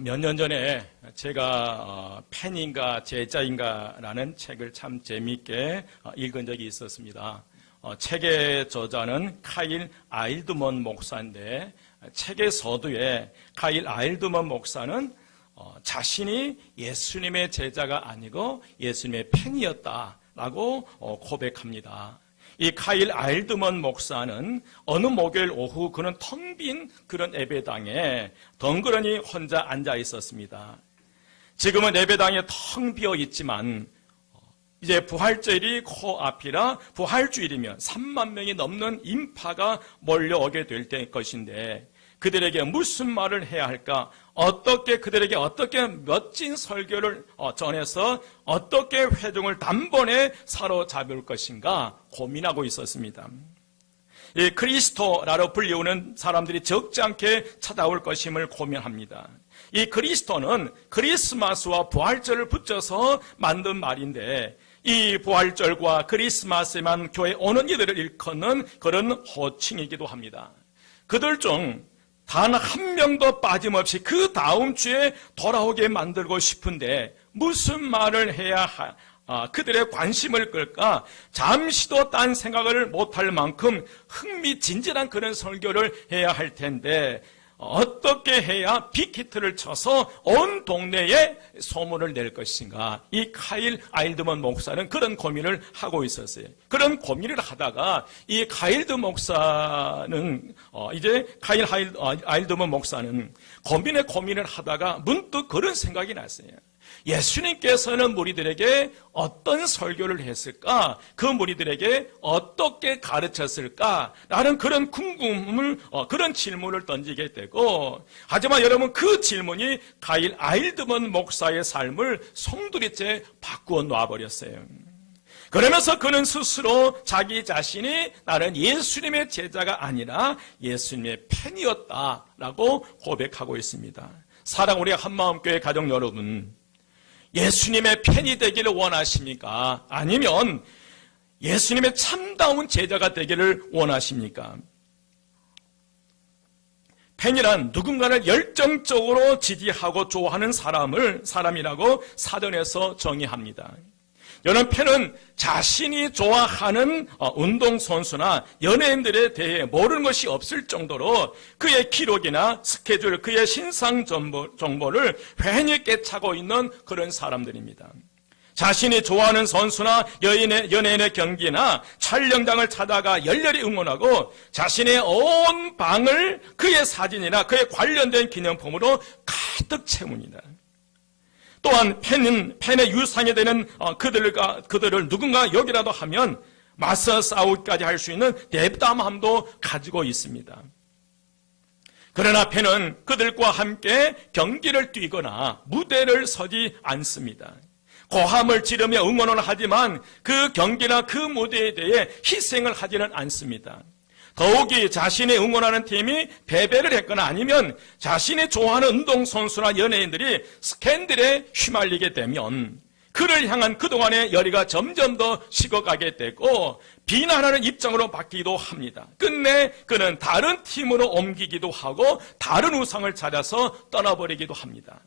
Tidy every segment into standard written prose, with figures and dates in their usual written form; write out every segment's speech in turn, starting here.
몇 년 전에 제가 팬인가 제자인가라는 책을 참 재미있게 읽은 적이 있었습니다. 책의 저자는 카일 아일드먼 목사인데 책의 서두에 카일 아일드먼 목사는 자신이 예수님의 제자가 아니고 예수님의 팬이었다라고 고백합니다. 이 카일 아일드먼 목사는 어느 목요일 오후 그는 텅 빈 그런 예배당에 덩그러니 혼자 앉아 있었습니다. 지금은 예배당에 텅 비어 있지만 이제 부활절이 코앞이라 부활주일이면 3만 명이 넘는 인파가 몰려오게 될 것인데 그들에게 무슨 말을 해야 할까? 그들에게 어떻게 멋진 설교를 전해서 어떻게 회중을 단번에 사로잡을 것인가 고민하고 있었습니다. 이 그리스도라고 불리우는 사람들이 적지 않게 찾아올 것임을 고민합니다. 이 그리스도는 크리스마스와 부활절을 붙여서 만든 말인데 이 부활절과 크리스마스에만 교회에 오는 이들을 일컫는 그런 호칭이기도 합니다. 그들 중 단 한 명도 빠짐없이 그 다음 주에 돌아오게 만들고 싶은데 무슨 말을 해야 그들의 관심을 끌까? 잠시도 딴 생각을 못할 만큼 흥미진진한 그런 설교를 해야 할 텐데 어떻게 해야 빅히트를 쳐서 온 동네에 소문을 낼 것인가? 이 카일 아일드먼 목사는 그런 고민을 하고 있었어요. 그런 고민을 하다가 이 카일 아일드먼 목사는 고민을 하다가 문득 그런 생각이 났어요. 예수님께서는 무리들에게 어떤 설교를 했을까? 그 무리들에게 어떻게 가르쳤을까? 라는 그런 그런 질문을 던지게 되고, 하지만 여러분 그 질문이 카일 아일드먼 목사의 삶을 송두리째 바꾸어 놔버렸어요. 그러면서 그는 스스로 자기 자신이 나는 예수님의 제자가 아니라 예수님의 팬이었다라고 고백하고 있습니다. 사랑 우리 한마음교회 가족 여러분, 예수님의 팬이 되기를 원하십니까? 아니면 예수님의 참다운 제자가 되기를 원하십니까? 팬이란 누군가를 열정적으로 지지하고 좋아하는 사람이라고 사전에서 정의합니다. 여러분, 팬은 자신이 좋아하는 운동선수나 연예인들에 대해 모르는 것이 없을 정도로 그의 기록이나 스케줄, 그의 신상 정보를 휑히 깨차고 있는 그런 사람들입니다. 자신이 좋아하는 선수나 연예인의 경기나 촬영장을 찾아가 열렬히 응원하고 자신의 온 방을 그의 사진이나 그에 관련된 기념품으로 가득 채웁니다. 또한 팬의 유상이 되는 그들을 누군가 여기라도 하면 맞서 싸우기까지 할 수 있는 대담함도 가지고 있습니다. 그러나 팬은 그들과 함께 경기를 뛰거나 무대를 서지 않습니다. 고함을 지르며 응원을 하지만 그 경기나 그 무대에 대해 희생을 하지는 않습니다. 더욱이 자신이 응원하는 팀이 패배를 했거나 아니면 자신이 좋아하는 운동선수나 연예인들이 스캔들에 휘말리게 되면 그를 향한 그동안의 열의가 점점 더 식어가게 되고 비난하는 입장으로 바뀌기도 합니다. 끝내 그는 다른 팀으로 옮기기도 하고 다른 우상을 찾아서 떠나버리기도 합니다.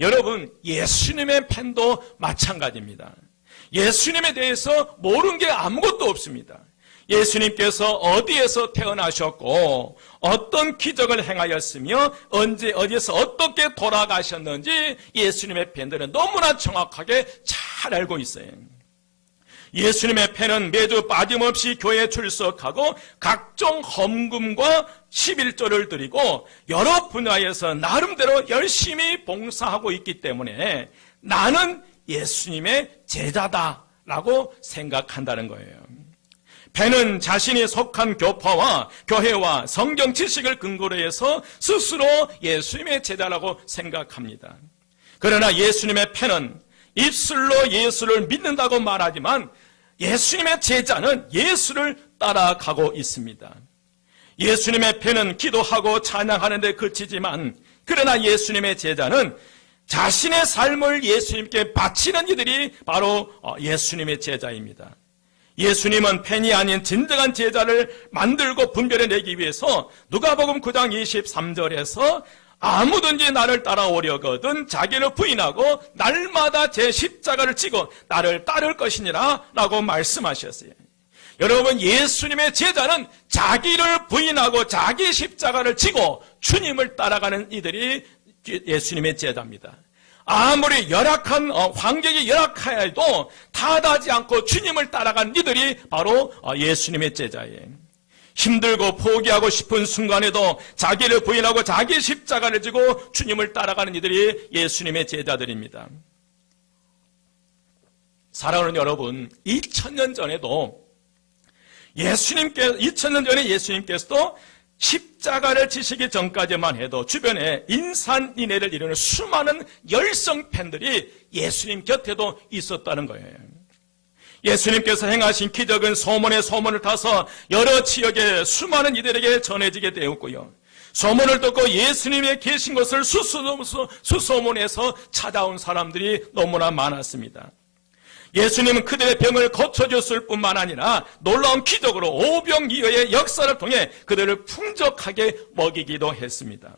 여러분, 예수님의 팬도 마찬가지입니다. 예수님에 대해서 모르는 게 아무것도 없습니다. 예수님께서 어디에서 태어나셨고 어떤 기적을 행하였으며 언제 어디에서 어떻게 돌아가셨는지 예수님의 팬들은 너무나 정확하게 잘 알고 있어요. 예수님의 팬은 매주 빠짐없이 교회에 출석하고 각종 헌금과 11조를 드리고 여러 분야에서 나름대로 열심히 봉사하고 있기 때문에 나는 예수님의 제자다라고 생각한다는 거예요. 팬은 자신이 속한 교파와 교회와 성경 지식을 근거로 해서 스스로 예수님의 제자라고 생각합니다. 그러나 예수님의 팬은 입술로 예수를 믿는다고 말하지만 예수님의 제자는 예수를 따라가고 있습니다. 예수님의 팬은 기도하고 찬양하는 데 그치지만 그러나 예수님의 제자는 자신의 삶을 예수님께 바치는 이들이 바로 예수님의 제자입니다. 예수님은 팬이 아닌 진정한 제자를 만들고 분별해내기 위해서 누가복음 9장 23절에서 아무든지 나를 따라오려거든 자기를 부인하고 날마다 제 십자가를 지고 나를 따를 것이니라 라고 말씀하셨어요. 여러분, 예수님의 제자는 자기를 부인하고 자기 십자가를 지고 주님을 따라가는 이들이 예수님의 제자입니다. 아무리 열악한 환경이 열악하여도 타다하지 않고 주님을 따라가는 이들이 바로 예수님의 제자예요. 힘들고 포기하고 싶은 순간에도 자기를 부인하고 자기 십자가를 지고 주님을 따라가는 이들이 예수님의 제자들입니다. 사랑하는 여러분, 2000년 전에도 2000년 전에 예수님께서도 십자가를 지시기 전까지만 해도 주변에 인산인해를 이루는 수많은 열성 팬들이 예수님 곁에도 있었다는 거예요. 예수님께서 행하신 기적은 소문에 소문을 타서 여러 지역의 수많은 이들에게 전해지게 되었고요. 소문을 듣고 예수님의 계신 것을 수소문해서 찾아온 사람들이 너무나 많았습니다. 예수님은 그들의 병을 고쳐줬을 뿐만 아니라 놀라운 기적으로 오병이어의 역사를 통해 그들을 풍족하게 먹이기도 했습니다.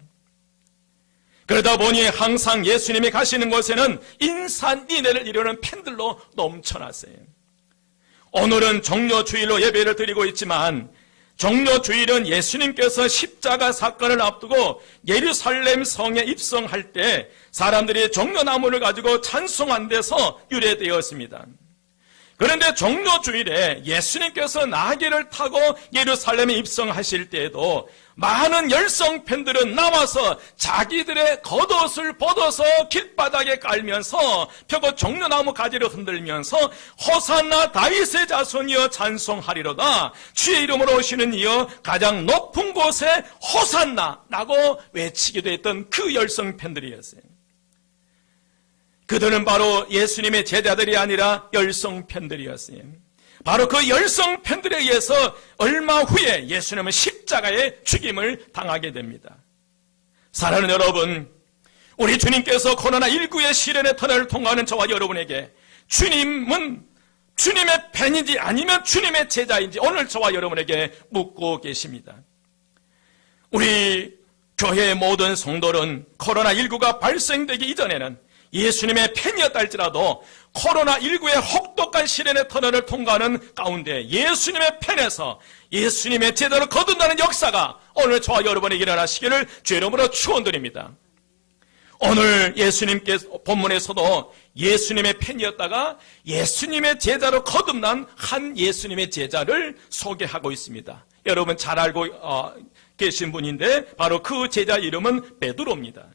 그러다 보니 항상 예수님이 가시는 곳에는 인산인해를 이루는 팬들로 넘쳐났어요. 오늘은 종료주일로 예배를 드리고 있지만 종료주일은 예수님께서 십자가 사건을 앞두고 예루살렘 성에 입성할 때 사람들이 종려나무를 가지고 찬송한 데서 유래되었습니다. 그런데 종료주일에 예수님께서 나귀를 타고 예루살렘에 입성하실 때에도 많은 열성 팬들은 나와서 자기들의 겉옷을 벗어서 길바닥에 깔면서 펴고 종려나무 가지를 흔들면서 호산나 다윗의 자손이여 찬송하리로다, 주의 이름으로 오시는 이여 가장 높은 곳에 호산나라고 외치기도 했던 그 열성 팬들이었어요. 그들은 바로 예수님의 제자들이 아니라 열성 팬들이었어요. 바로 그 열성 팬들에 의해서 얼마 후에 예수님은 십자가에 죽임을 당하게 됩니다. 사랑하는 여러분, 우리 주님께서 코로나19의 시련의 터널을 통과하는 저와 여러분에게 주님은 주님의 팬인지 아니면 주님의 제자인지 오늘 저와 여러분에게 묻고 계십니다. 우리 교회의 모든 성도는 코로나19가 발생되기 이전에는 예수님의 팬이었다 할지라도 코로나19의 혹독한 시련의 터널을 통과하는 가운데 예수님의 팬에서 예수님의 제자로 거듭나는 역사가 오늘 저와 여러분에게 일어나시기를 주의 이름으로 축원드립니다. 오늘 예수님께서 본문에서도 예수님의 팬이었다가 예수님의 제자로 거듭난 한 예수님의 제자를 소개하고 있습니다. 여러분 잘 알고 계신 분인데 바로 그 제자 이름은 베드로입니다.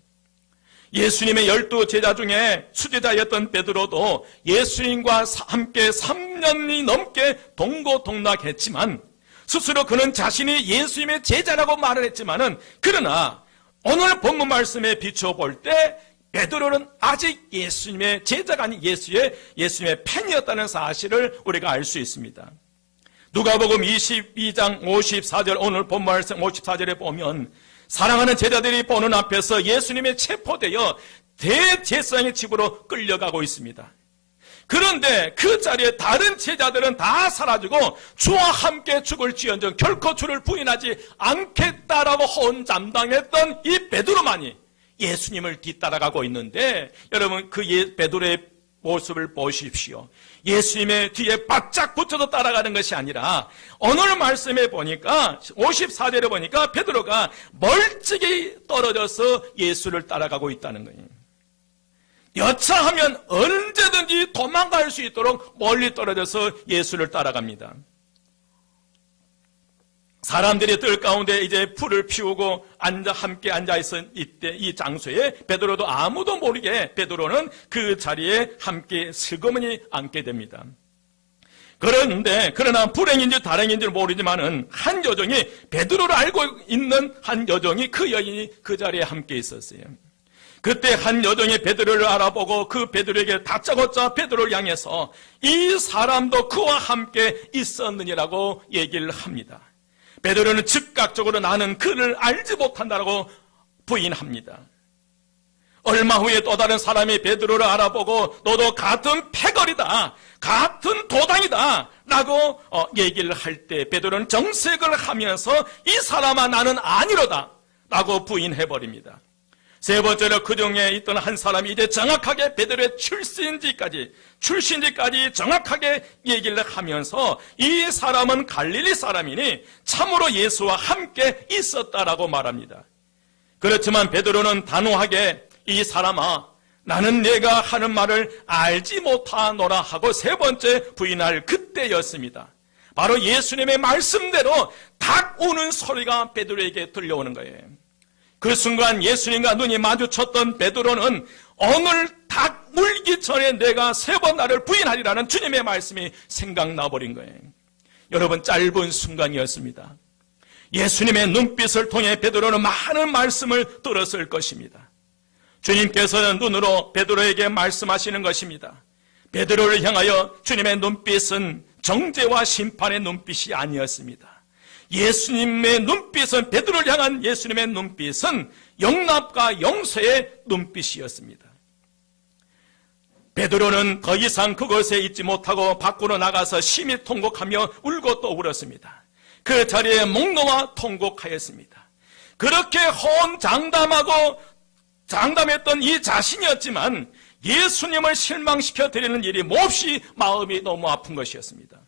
예수님의 12 제자 중에 수제자였던 베드로도 예수님과 함께 3년이 넘게 동고동락했지만 스스로 그는 자신이 예수님의 제자라고 말을 했지만은 그러나 오늘 본문 말씀에 비춰볼 때 베드로는 아직 예수님의 제자가 아닌 예수님의 팬이었다는 사실을 우리가 알 수 있습니다. 누가복음 22장 54절 오늘 본문 말씀 54절에 보면 사랑하는 제자들이 보는 앞에서 예수님의 체포되어 대제사장의 집으로 끌려가고 있습니다. 그런데 그 자리에 다른 제자들은 다 사라지고 주와 함께 죽을지언정 결코 주를 부인하지 않겠다라고 혼잠당했던 이 베드로만이 예수님을 뒤따라가고 있는데 여러분 그 베드로의 모습을 보십시오. 예수님의 뒤에 바짝 붙어서 따라가는 것이 아니라 오늘 말씀에 보니까 54절에 보니까 베드로가 멀찍이 떨어져서 예수를 따라가고 있다는 거예요. 여차하면 언제든지 도망갈 수 있도록 멀리 떨어져서 예수를 따라갑니다. 사람들이 뜰 가운데 이제 불을 피우고 함께 앉아있은 이때 이 장소에 베드로도 아무도 모르게 베드로는 그 자리에 함께 슬그머니 앉게 됩니다. 그러나 불행인지 다행인지 모르지만은 한 여종이 베드로를 알고 있는 한 여종이 그 여인이 그 자리에 함께 있었어요. 그때 한 여종이 베드로를 알아보고 그 베드로에게 다짜고짜 베드로를 향해서 이 사람도 그와 함께 있었느니라고 얘기를 합니다. 베드로는 즉각적으로 나는 그를 알지 못한다라고 부인합니다. 얼마 후에 또 다른 사람이 베드로를 알아보고 너도 같은 패거리다, 같은 도당이다 라고 얘기를 할 때 베드로는 정색을 하면서 이 사람아 나는 아니로다 라고 부인해버립니다. 세 번째로 그 중에 있던 한 사람이 이제 정확하게 베드로의 출신지까지 정확하게 얘기를 하면서 이 사람은 갈릴리 사람이니 참으로 예수와 함께 있었다라고 말합니다. 그렇지만 베드로는 단호하게 이 사람아 나는 내가 하는 말을 알지 못하노라 하고 세 번째 부인할 그때였습니다. 바로 예수님의 말씀대로 닭 우는 소리가 베드로에게 들려오는 거예요. 그 순간 예수님과 눈이 마주쳤던 베드로는 오늘 닭 물기 전에 내가 세 번 나를 부인하리라는 주님의 말씀이 생각나 버린 거예요. 여러분, 짧은 순간이었습니다. 예수님의 눈빛을 통해 베드로는 많은 말씀을 들었을 것입니다. 주님께서는 눈으로 베드로에게 말씀하시는 것입니다. 베드로를 향하여 주님의 눈빛은 정죄와 심판의 눈빛이 아니었습니다. 예수님의 눈빛은, 베드로를 향한 예수님의 눈빛은 영납과 용서의 눈빛이었습니다. 베드로는 더 이상 그곳에 있지 못하고 밖으로 나가서 심히 통곡하며 울고 또 울었습니다. 그 자리에 목 놓아 통곡하였습니다. 그렇게 장담했던 이 자신이었지만 예수님을 실망시켜 드리는 일이 몹시 마음이 너무 아픈 것이었습니다.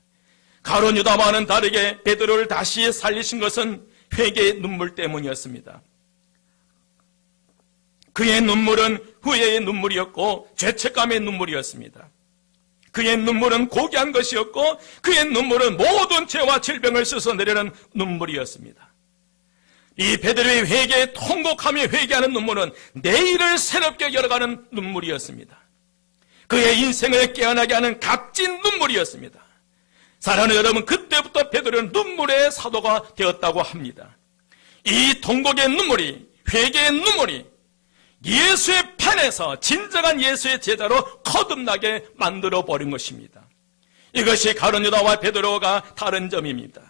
가룟 유다와는 다르게 베드로를 다시 살리신 것은 회개의 눈물 때문이었습니다. 그의 눈물은 후회의 눈물이었고 죄책감의 눈물이었습니다. 그의 눈물은 고귀한 것이었고 그의 눈물은 모든 죄와 질병을 씻어내려는 눈물이었습니다. 이 베드로의 회개에 통곡하며 회개하는 눈물은 내일을 새롭게 열어가는 눈물이었습니다. 그의 인생을 깨어나게 하는 값진 눈물이었습니다. 사랑하는 여러분, 그때부터 베드로는 눈물의 사도가 되었다고 합니다. 이 통곡의 눈물이, 회개의 눈물이 예수의 편에서 진정한 예수의 제자로 거듭나게 만들어버린 것입니다. 이것이 가룟 유다와 베드로가 다른 점입니다.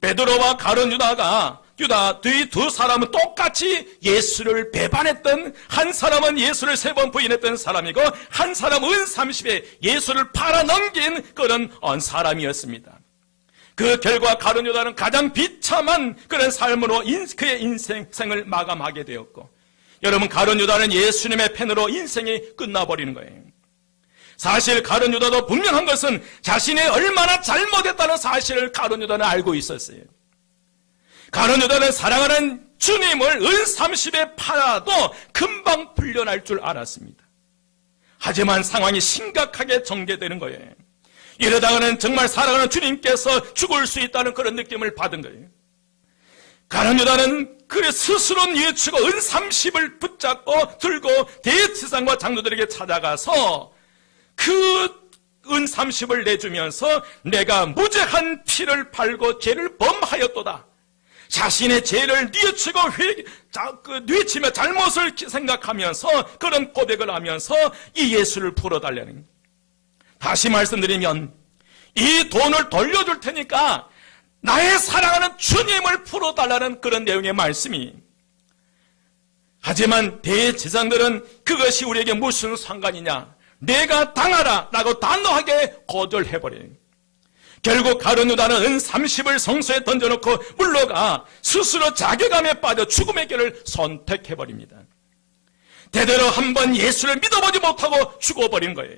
베드로와 가룟 유다 이 두 사람은 똑같이 예수를 배반했던, 한 사람은 예수를 3번 부인했던 사람이고 한 사람은 은 30에 예수를 팔아넘긴 그런 사람이었습니다. 그 결과 가룟 유다는 가장 비참한 그런 삶으로 그의 인생을 마감하게 되었고, 여러분, 가룟 유다는 예수님의 펜으로 인생이 끝나버리는 거예요. 사실 가룟 유다도 분명한 것은 자신이 얼마나 잘못했다는 사실을 가룟 유다는 알고 있었어요. 가룟 유다는 사랑하는 주님을 은 30에 팔아도 금방 풀려날 줄 알았습니다. 하지만 상황이 심각하게 전개되는 거예요. 이러다가는 정말 사랑하는 주님께서 죽을 수 있다는 그런 느낌을 받은 거예요. 가룟 유다는 그 스스로 뉘우치고 은 30을 붙잡고 들고 대제사장과 장로들에게 찾아가서 그 은 30을 내주면서 내가 무죄한 피를 팔고 죄를 범하였도다. 자신의 죄를 뉘우치며 잘못을 생각하면서 그런 고백을 하면서 이 예수를 풀어달라는, 다시 말씀드리면 이 돈을 돌려줄 테니까 나의 사랑하는 주님을 풀어달라는 그런 내용의 말씀이, 하지만 대제사장들은 그것이 우리에게 무슨 상관이냐, 내가 당하라 라고 단호하게 거절해버려요. 결국 가룟 유다는 은 30을 성소에 던져놓고 물러가 스스로 자괴감에 빠져 죽음의 길을 선택해버립니다. 대대로 한번 예수를 믿어보지 못하고 죽어버린 거예요.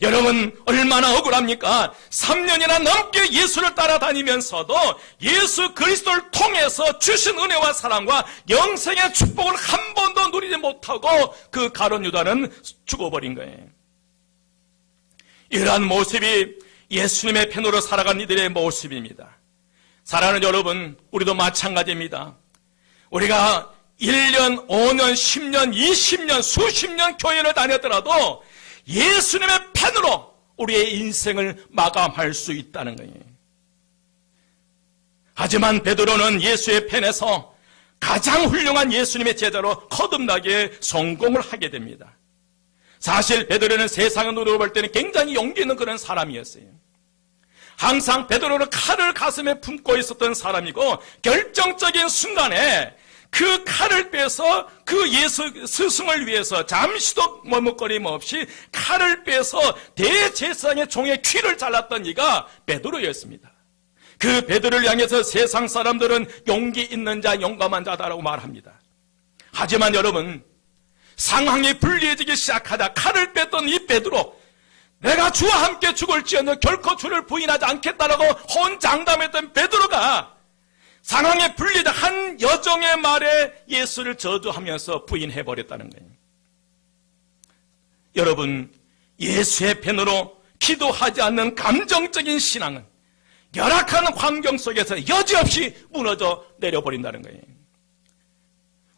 여러분, 얼마나 억울합니까? 3년이나 넘게 예수를 따라다니면서도 예수 그리스도를 통해서 주신 은혜와 사랑과 영생의 축복을 한 번도 누리지 못하고 그 가룟 유다는 죽어버린 거예요. 이러한 모습이 예수님의 편으로 살아간 이들의 모습입니다. 사랑하는 여러분, 우리도 마찬가지입니다. 우리가 1년, 5년, 10년, 20년, 수십 년 교회를 다녔더라도 예수님의 편으로 우리의 인생을 마감할 수 있다는 거예요. 하지만 베드로는 예수의 편에서 가장 훌륭한 예수님의 제자로 거듭나게 성공을 하게 됩니다. 사실 베드로는 세상의 눈으로 볼 때는 굉장히 용기 있는 그런 사람이었어요. 항상 베드로는 칼을 가슴에 품고 있었던 사람이고, 결정적인 순간에 그 칼을 빼서 그 예수 스승을 위해서 잠시도 머뭇거림 없이 칼을 빼서 대제사장의 종의 귀를 잘랐던 이가 베드로였습니다. 그 베드로를 향해서 세상 사람들은 용기 있는 자, 용감한 자다라고 말합니다. 하지만 여러분, 상황이 불리해지기 시작하다 칼을 뺐던 이 베드로, 내가 주와 함께 죽을지언정 결코 주를 부인하지 않겠다라고 혼장담했던 베드로가 상황에 불리다 한 여종의 말에 예수를 저주하면서 부인해버렸다는 거예요. 여러분, 예수의 편으로 기도하지 않는 감정적인 신앙은 열악한 환경 속에서 여지없이 무너져 내려버린다는 거예요.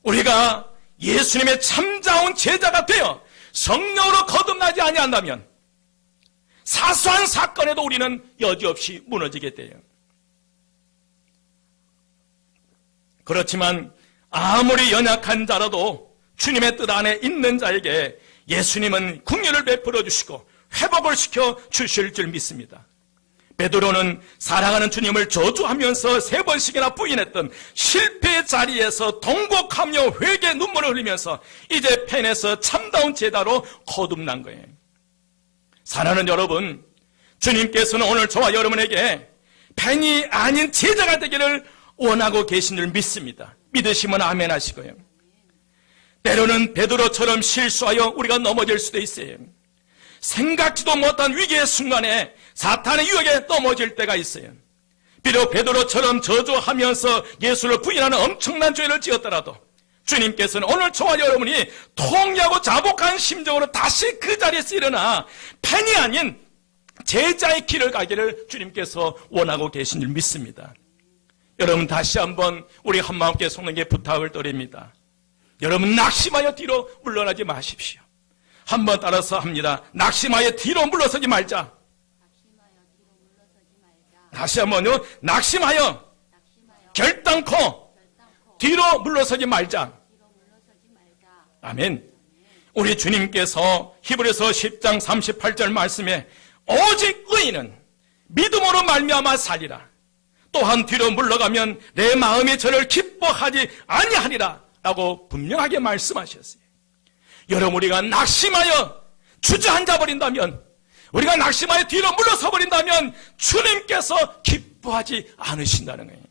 우리가 예수님의 참다운 제자가 되어 성령으로 거듭나지 아니한다면 사소한 사건에도 우리는 여지없이 무너지게 돼요. 그렇지만 아무리 연약한 자라도 주님의 뜻 안에 있는 자에게 예수님은 긍휼을 베풀어 주시고 회복을 시켜 주실 줄 믿습니다. 베드로는 사랑하는 주님을 저주하면서 3번씩이나 부인했던 실패의 자리에서 통곡하며 회개 눈물을 흘리면서 이제 펜에서 참다운 제자로 거듭난 거예요. 사랑하는 여러분, 주님께서는 오늘 저와 여러분에게 펜이 아닌 제자가 되기를 원하고 계신 줄 믿습니다. 믿으시면 아멘 하시고요. 때로는 베드로처럼 실수하여 우리가 넘어질 수도 있어요. 생각지도 못한 위기의 순간에 사탄의 유혹에 넘어질 때가 있어요. 비록 베드로처럼 저주하면서 예수를 부인하는 엄청난 죄를 지었더라도 주님께서는 오늘 저와 여러분이 통하고 자복한 심정으로 다시 그 자리에서 일어나 펜이 아닌 제자의 길을 가기를 주님께서 원하고 계신 줄 믿습니다. 여러분, 다시 한번 우리 한마음께 성령께 부탁을 드립니다. 여러분, 낙심하여 뒤로 물러나지 마십시오. 한번 따라서 합니다. 낙심하여 뒤로 물러서지 말자. 다시 한번요. 낙심하여 결단코 뒤로 물러서지 말자. 아멘. 우리 주님께서 히브리서 10장 38절 말씀에 오직 의인은 믿음으로 말미암아 살리라. 또한 뒤로 물러가면 내 마음이 저를 기뻐하지 아니하리라 라고 분명하게 말씀하셨어요. 여러분, 우리가 낙심하여 주저앉아 버린다면, 우리가 낙심하여 뒤로 물러서 버린다면 주님께서 기뻐하지 않으신다는 거예요.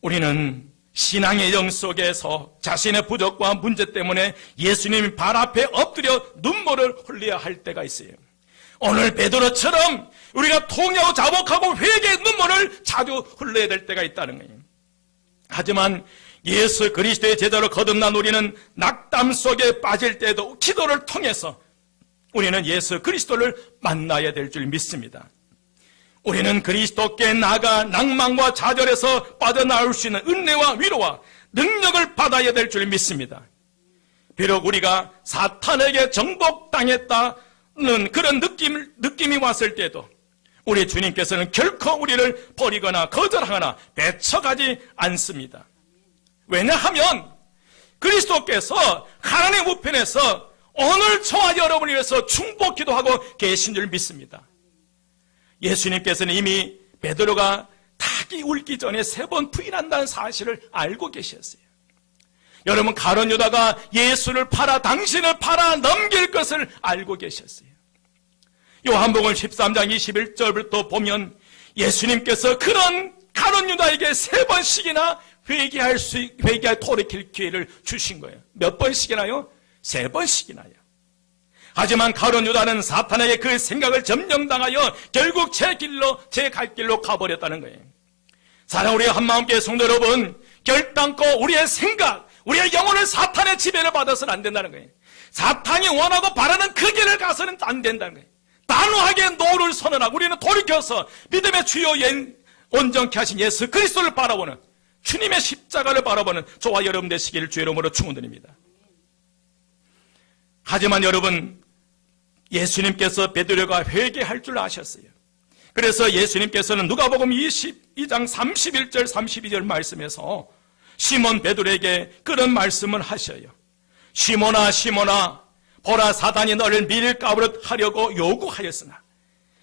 우리는 신앙의 영 속에서 자신의 부족과 문제 때문에 예수님 발 앞에 엎드려 눈물을 흘려야 할 때가 있어요. 오늘 베드로처럼 우리가 통회하고 자복하고 회개의 눈물을 자주 흘려야 될 때가 있다는 거예요. 하지만 예수 그리스도의 제자로 거듭난 우리는 낙담 속에 빠질 때도 기도를 통해서 우리는 예수 그리스도를 만나야 될 줄 믿습니다. 우리는 그리스도께 나아가 낭만과 좌절에서 빠져나올 수 있는 은혜와 위로와 능력을 받아야 될 줄 믿습니다. 비록 우리가 사탄에게 정복당했다는 그런 느낌이 왔을 때도 우리 주님께서는 결코 우리를 버리거나 거절하거나 배척하지 않습니다. 왜냐하면 그리스도께서 하나님 우편에서 오늘 저와 여러분을 위해서 충복기도 하고 계신 줄 믿습니다. 예수님께서는 이미 베드로가 닭이 울기 전에 3번 부인한다는 사실을 알고 계셨어요. 여러분, 가룟 유다가 예수를 팔아 당신을 팔아 넘길 것을 알고 계셨어요. 요한복음 13장 21절부터 보면 예수님께서 그런 가룟 유다에게 3번씩이나 회개할 돌이킬 기회를 주신 거예요. 몇 번씩이나요? 3번씩이나요. 하지만 가룟 유다는 사탄에게 그 생각을 점령당하여 결국 제 갈 길로 가버렸다는 거예요. 사랑, 우리 한마음께 성도 여러분, 결단코 우리의 생각, 우리의 영혼을 사탄의 지배를 받아서는 안 된다는 거예요. 사탄이 원하고 바라는 그 길을 가서는 안 된다는 거예요. 단호하게 노를 선언하고 우리는 돌이켜서 믿음의 주요 온전케 하신 예수 그리스도를 바라보는, 주님의 십자가를 바라보는 저와 여러분 되시기를 주의 이름으로 축원드립니다. 하지만 여러분, 예수님께서 베드로가 회개할 줄 아셨어요. 그래서 예수님께서는 누가복음 22장 31절 32절 말씀에서 시몬 베드로에게 그런 말씀을 하셔요. 시몬아 시몬아, 보라, 사단이 너를 밀가부릇 하려고 요구하였으나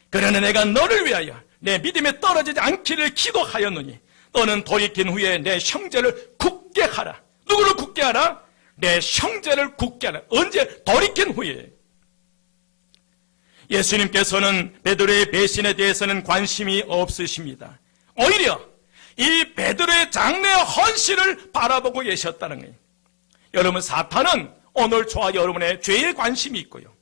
그러나 내가 너를 위하여 내 믿음에 떨어지지 않기를 기도하였노니 너는 돌이킨 후에 내 형제를 굳게 하라. 누구를 굳게 하라? 내 형제를 굳게 하라. 언제? 돌이킨 후에. 예수님께서는 베드로의 배신에 대해서는 관심이 없으십니다. 오히려 이 베드로의 장래 헌신을 바라보고 계셨다는 거예요. 여러분, 사탄은 오늘 저와 여러분의 죄에 관심이 있고요,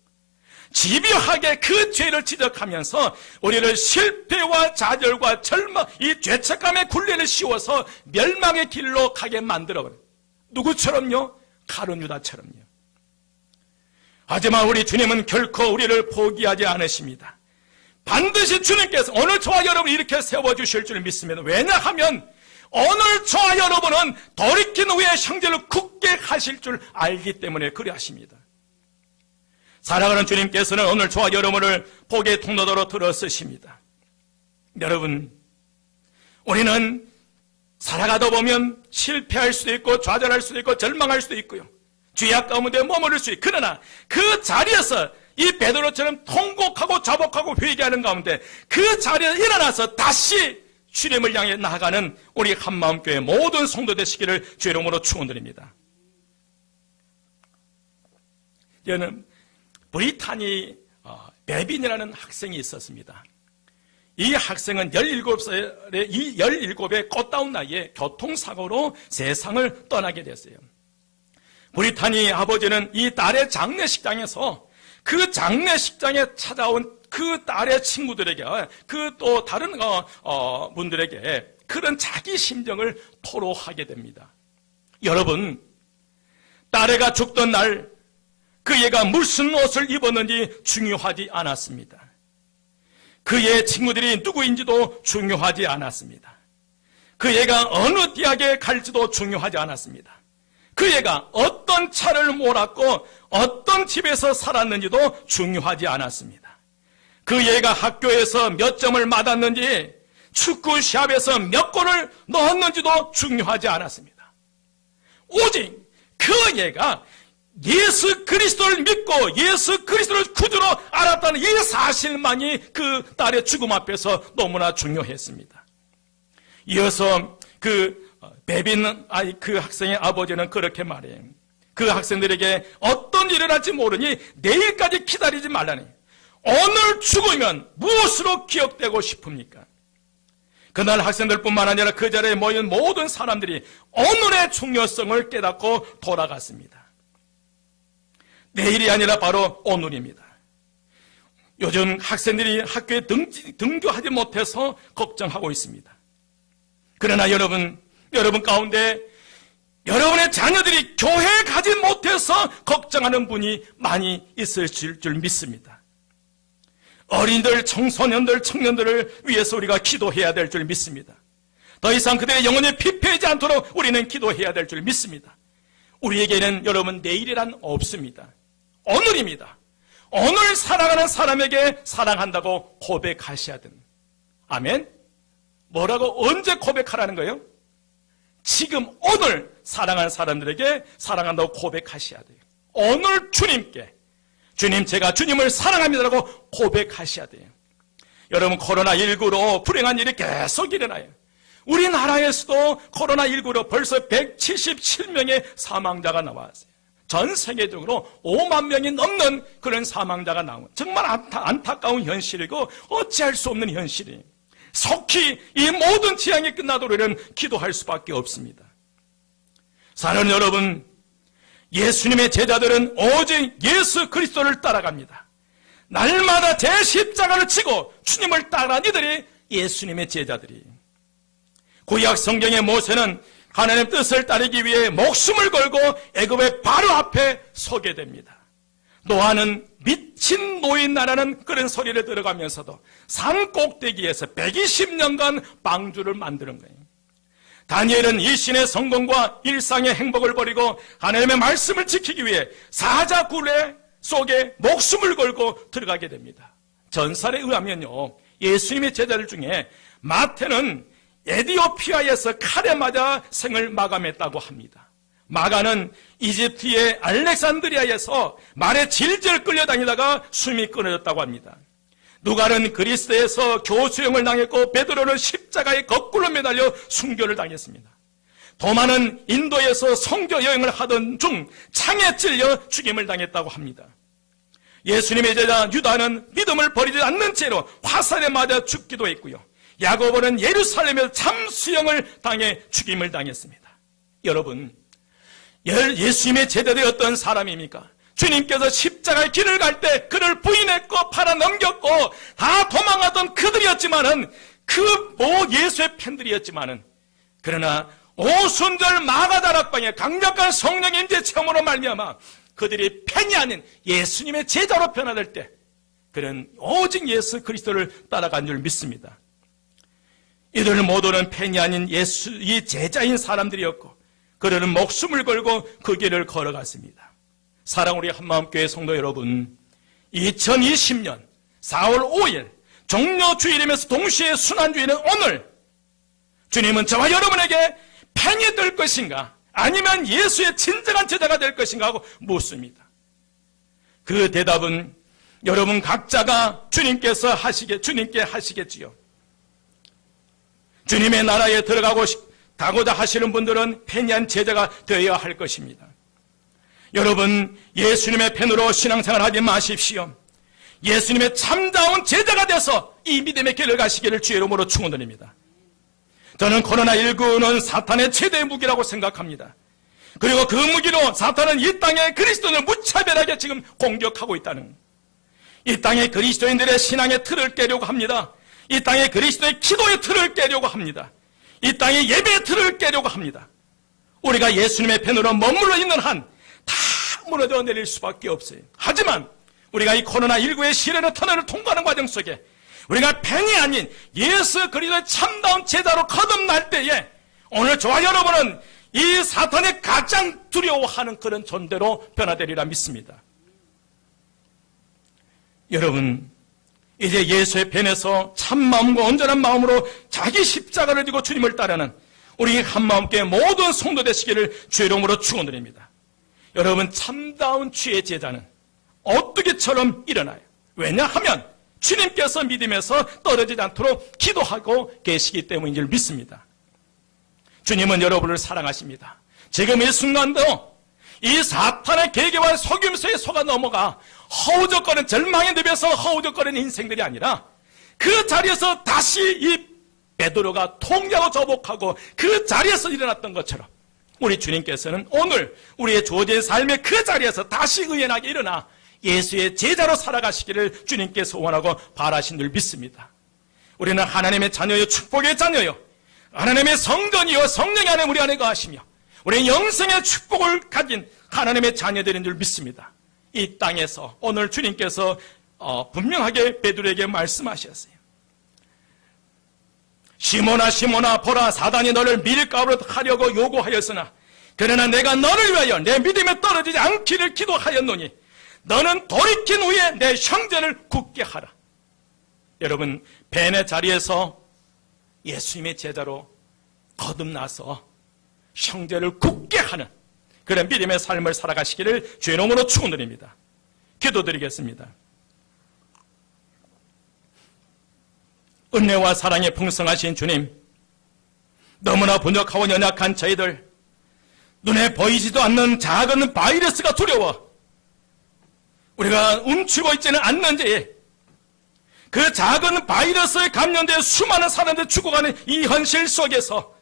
집요하게 그 죄를 지적하면서 우리를 실패와 좌절과 절망, 이 죄책감의 굴레를 씌워서 멸망의 길로 가게 만들어버려요. 누구처럼요? 가룟 유다처럼요. 하지만 우리 주님은 결코 우리를 포기하지 않으십니다. 반드시 주님께서 오늘 저와 여러분을 이렇게 세워주실 줄 믿습니다. 왜냐하면 오늘 저와 여러분은 돌이킨 후에 형제를 굳게 하실 줄 알기 때문에 그리하십니다. 사랑하는 주님께서는 오늘 저와 여러분을 복의 통로도로 들어쓰십니다. 여러분, 우리는 살아가다 보면 실패할 수도 있고 좌절할 수도 있고 절망할 수도 있고요, 죄악 가운데 머무를 수 있고, 그러나 그 자리에서 이 베드로처럼 통곡하고 자복하고 회개하는 가운데 그 자리에서 일어나서 다시 주님을 향해 나아가는 우리 한마음교회 모든 성도 되시기를 주의 이름으로 축원드립니다. 저는 브리타니 베빈이라는 학생이 있었습니다. 이 학생은 17의 꽃다운 나이에 교통사고로 세상을 떠나게 됐어요. 브리타니 아버지는 이 딸의 장례식장에서 그 장례식장에 찾아온 그 딸의 친구들에게, 그 또 다른 분들에게 그런 자기 심정을 토로하게 됩니다. 여러분, 딸애가 죽던 날 그 애가 무슨 옷을 입었는지 중요하지 않았습니다. 그의 친구들이 누구인지도 중요하지 않았습니다. 그 애가 어느 대학에 갈지도 중요하지 않았습니다. 그 애가 어떤 차를 몰았고 어떤 집에서 살았는지도 중요하지 않았습니다. 그 애가 학교에서 몇 점을 맞았는지, 축구 시합에서 몇 골을 넣었는지도 중요하지 않았습니다. 오직 그 애가 예수 그리스도를 믿고 예수 그리스도를 구주로 알았다는 이 사실만이 그 딸의 죽음 앞에서 너무나 중요했습니다. 이어서 그 베빈 그 학생의 아버지는 그렇게 말해요. 그 학생들에게 어떤 일이 일어날지 모르니 내일까지 기다리지 말라니, 오늘 죽으면 무엇으로 기억되고 싶습니까? 그날 학생들뿐만 아니라 그 자리에 모인 모든 사람들이 오늘의 중요성을 깨닫고 돌아갔습니다. 내일이 아니라 바로 오늘입니다. 요즘 학생들이 학교에 등교하지 못해서 걱정하고 있습니다. 그러나 여러분 가운데 여러분의 자녀들이 교회에 가지 못해서 걱정하는 분이 많이 있을 줄 믿습니다. 어린이들, 청소년들, 청년들을 위해서 우리가 기도해야 될 줄 믿습니다. 더 이상 그들의 영혼이 피폐하지 않도록 우리는 기도해야 될 줄 믿습니다. 우리에게는 여러분 내일이란 없습니다. 오늘입니다. 오늘 사랑하는 사람에게 사랑한다고 고백하셔야 됩니다. 아멘? 뭐라고 언제 고백하라는 거예요? 지금 오늘 사랑하는 사람들에게 사랑한다고 고백하셔야 돼요. 오늘 주님께, 주님, 제가 주님을 사랑합니다라고 고백하셔야 돼요. 여러분, 코로나19로 불행한 일이 계속 일어나요. 우리나라에서도 코로나19로 벌써 177명의 사망자가 나왔어요. 전 세계적으로 5만 명이 넘는 그런 사망자가 나온, 정말 안타까운 현실이고 어찌할 수 없는 현실이에요. 속히 이 모든 재앙이 끝나도록 우리는 기도할 수밖에 없습니다. 사랑하는 여러분, 예수님의 제자들은 오직 예수 그리스도를 따라갑니다. 날마다 제 십자가를 지고 주님을 따라간 이들이 예수님의 제자들이에요. 구약 성경의 모세는 하나님의 뜻을 따르기 위해 목숨을 걸고 애굽의 바로 앞에 서게 됩니다. 노아는 미친 노인나라는 그런 소리를 들어가면서도 산 꼭대기에서 120년간 방주를 만드는 거예요. 다니엘은 일신의 성공과 일상의 행복을 버리고 하나님의 말씀을 지키기 위해 사자굴레 속에 목숨을 걸고 들어가게 됩니다. 전설에 의하면요, 예수님의 제자들 중에 마태는 에디오피아에서 칼에 맞아 생을 마감했다고 합니다. 마가는 이집트의 알렉산드리아에서 말에 질질 끌려다니다가 숨이 끊어졌다고 합니다. 누가는 그리스에서 교수형을 당했고 베드로는 십자가에 거꾸로 매달려 순교를 당했습니다. 도마는 인도에서 선교 여행을 하던 중 창에 찔려 죽임을 당했다고 합니다. 예수님의 제자 유다는 믿음을 버리지 않는 채로 화살에 맞아 죽기도 했고요. 야고보는 예루살렘에서 참수형을 당해 죽임을 당했습니다. 여러분, 예수님의 제자들이 어떤 사람입니까? 주님께서 십자가의 길을 갈 때 그를 부인했고 팔아넘겼고 다 도망가던 그들이었지만은 예수의 팬들이었지만은, 그러나 오순절 마가다락방에 강력한 성령의 임재 체험으로 말미암아 그들이 팬이 아닌 예수님의 제자로 변화될 때 그는 오직 예수 그리스도를 따라간 줄 믿습니다. 이들 모두는 팬이 아닌 예수의 제자인 사람들이었고 그들은 목숨을 걸고 그 길을 걸어갔습니다. 사랑 우리 한마음교회 성도 여러분, 2020년 4월 5일 종료주일이면서 동시에 순환주일은 오늘, 주님은 저와 여러분에게 팬이 될 것인가 아니면 예수의 진정한 제자가 될 것인가 하고 묻습니다. 그 대답은 여러분 각자가 주님께 하시겠지요. 주님의 나라에 가고자 하시는 분들은 팬이한 제자가 되어야 할 것입니다. 여러분, 예수님의 팬으로 신앙생활 하지 마십시오. 예수님의 참다운 제자가 돼서 이 믿음의 길을 가시기를 주의 이름으로 축원드립니다. 저는 코로나19는 사탄의 최대의 무기라고 생각합니다. 그리고 그 무기로 사탄은 이 땅의 그리스도인을 무차별하게 지금 공격하고 있다는, 이 땅의 그리스도인들의 신앙의 틀을 깨려고 합니다. 이 땅의 그리스도의 기도의 틀을 깨려고 합니다. 이 땅의 예배의 틀을 깨려고 합니다. 우리가 예수님의 팬으로 머물러 있는 한 다 무너져 내릴 수밖에 없어요. 하지만 우리가 이 코로나19의 시련의 터널을 통과하는 과정 속에 우리가 팬이 아닌 예수 그리스도의 참다운 제자로 거듭날 때에 오늘 저와 여러분은 이 사탄의 가장 두려워하는 그런 존재로 변화되리라 믿습니다. 여러분, 이제 예수의 팬에서 참마음과 온전한 마음으로 자기 십자가를 지고 주님을 따르는 우리 한마음께 모든 성도 되시기를 주의 이름으로 축원드립니다. 여러분, 참다운 주의 제자는 어떻게처럼 일어나요? 왜냐하면 주님께서 믿음에서 떨어지지 않도록 기도하고 계시기 때문인 줄 믿습니다. 주님은 여러분을 사랑하십니다. 지금 이 순간도 이 사탄의 계계와 속임수에 속아 넘어가 허우적거리는 절망의 늪에서 허우적거리는 인생들이 아니라 그 자리에서 다시 이 베드로가 통야로 저복하고 그 자리에서 일어났던 것처럼 우리 주님께서는 오늘 우리의 주어진 삶의 그 자리에서 다시 의연하게 일어나 예수의 제자로 살아가시기를 주님께 소원하고 바라신 줄 믿습니다. 우리는 하나님의 자녀요, 축복의 자녀요, 하나님의 성전이요, 성령이 안에 우리 안에 거하시며 우리는 영생의 축복을 가진 하나님의 자녀들인 줄 믿습니다. 이 땅에서 오늘 주님께서 분명하게 베드로에게 말씀하셨어요. 시몬아 시몬아, 보라, 사단이 너를 밀가루로 하려고 요구하였으나 그러나 내가 너를 위하여 내 믿음에 떨어지지 않기를 기도하였노니 너는 돌이킨 후에 내 형제를 굳게 하라. 여러분, 벤의 자리에서 예수님의 제자로 거듭나서 형제를 굳게 하는 그런 믿음의 삶을 살아가시기를 주의 이름으로 축원드립니다. 기도드리겠습니다. 은혜와 사랑에 풍성하신 주님, 너무나 부족하고 연약한 저희들, 눈에 보이지도 않는 작은 바이러스가 두려워 우리가 움츠고 있지는 않는지, 그 작은 바이러스에 감염된 수많은 사람들이 죽어가는 이 현실 속에서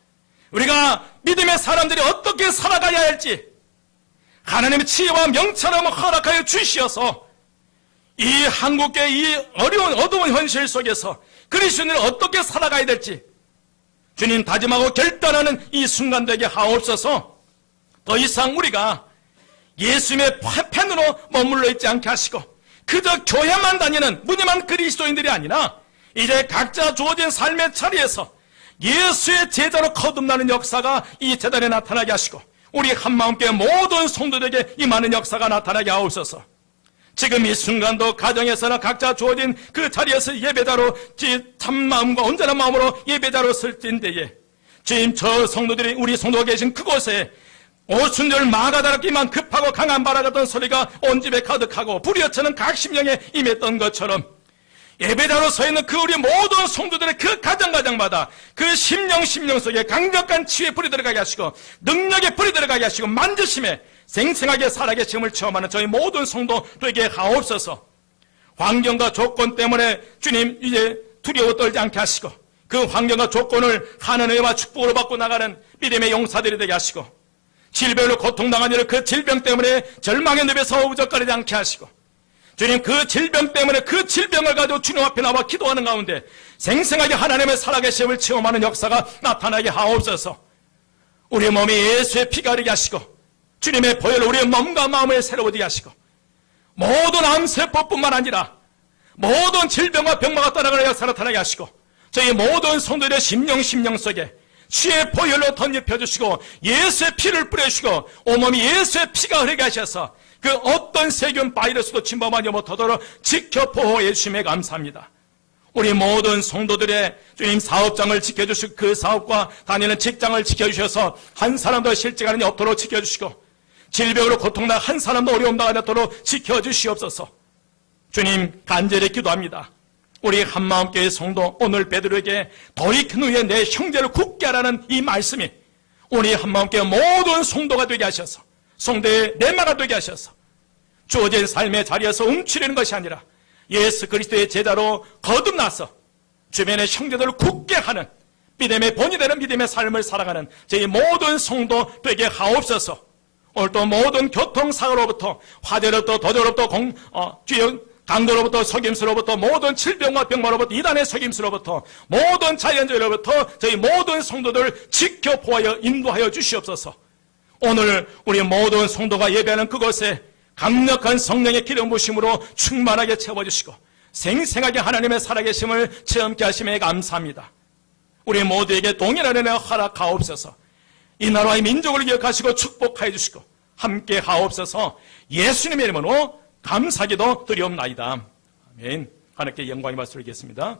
우리가 믿음의 사람들이 어떻게 살아가야 할지 하나님의 지혜와 명철함을 허락하여 주시어서 이 한국의 이 어려운 어두운 현실 속에서 그리스도인을 어떻게 살아가야 될지 주님 다짐하고 결단하는 이 순간 되게 하옵소서. 더 이상 우리가 예수님의 팬으로 머물러 있지 않게 하시고 그저 교회만 다니는 무념한 그리스도인들이 아니라 이제 각자 주어진 삶의 자리에서 예수의 제자로 거듭나는 역사가 이 재단에 나타나게 하시고 우리 한마음께 모든 성도들에게 임하는 역사가 나타나게 하옵소서. 지금 이 순간도 가정에서나 각자 주어진 그 자리에서 예배자로 참마음과 온전한 마음으로 예배자로 설 때에 주님, 저 성도들이 우리 성도가 계신 그곳에 오순절 마가다락기만 급하고 강한 바라 같은 소리가 온 집에 가득하고 불이어치는 각 심령에 임했던 것처럼 예배자로 서 있는 그 우리 모든 성도들의 그 가정마다 그 심령 속에 강력한 치유의 불이 들어가게 하시고 능력의 불이 들어가게 하시고 만드심에 생생하게 살아계심을 체험하는 저희 모든 성도들에게 하옵소서. 환경과 조건 때문에 주님 이제 두려워 떨지 않게 하시고 그 환경과 조건을 하나님의 축복으로 받고 나가는 믿음의 용사들이 되게 하시고, 질병으로 고통당한 이를 그 질병 때문에 절망의 늪에서 우적거리지 않게 하시고, 주님 그 질병 때문에 그 질병을 가지고 주님 앞에 나와 기도하는 가운데 생생하게 하나님의 살아계심을 체험하는 역사가 나타나게 하옵소서. 우리의 몸이 예수의 피가 흐르게 하시고, 주님의 보혈로 우리의 몸과 마음을 새로워지게 하시고, 모든 암세포뿐만 아니라 모든 질병과 병마가 떠나가는 역사 나타나게 하시고, 저희 모든 성도들의 심령 속에 주의 보혈로 덧입혀주시고 예수의 피를 뿌려주시고 온몸이 예수의 피가 흐르게 하셔서 그 어떤 세균 바이러스도 침범하지 못하도록 지켜 보호해 주심에 감사합니다. 우리 모든 성도들의 주님 사업장을 지켜주시고 그 사업과 다니는 직장을 지켜주셔서 한 사람도 실직하는 일 없도록 지켜주시고, 질병으로 고통나 한 사람도 어려움 당하지 않도록 지켜주시옵소서. 주님 간절히 기도합니다. 우리 한마음교회 성도 오늘 베드로에게 돌이킨 후에 내 형제를 굳게 하라는 이 말씀이 우리 한마음교회 모든 성도가 되게 하셔서, 성도의 내마가 되게 하셔서 주어진 삶의 자리에서 움츠리는 것이 아니라 예수 그리스도의 제자로 거듭나서 주변의 형제들을 굳게 하는 믿음의 본이 되는 믿음의 삶을 살아가는 저희 모든 성도 되게 하옵소서. 오늘도 모든 교통사고로부터 화재로부터 도저로부터 강도로부터 속임수로부터 모든 질병과 병마로부터 이단의 속임수로부터 모든 자연재해로부터 저희 모든 성도들 지켜 보하여 인도하여 주시옵소서. 오늘 우리 모든 성도가 예배하는 그곳에 강력한 성령의 기름 부심으로 충만하게 채워주시고 생생하게 하나님의 살아계심을 체험케 하심에 감사합니다. 우리 모두에게 동일한 은혜 허락하옵소서. 이 나라의 민족을 기억하시고 축복하여 주시고 함께 하옵소서. 예수님의 이름으로 감사기도 드리옵나이다. 아멘. 하나님께 영광의 말씀을 드리겠습니다.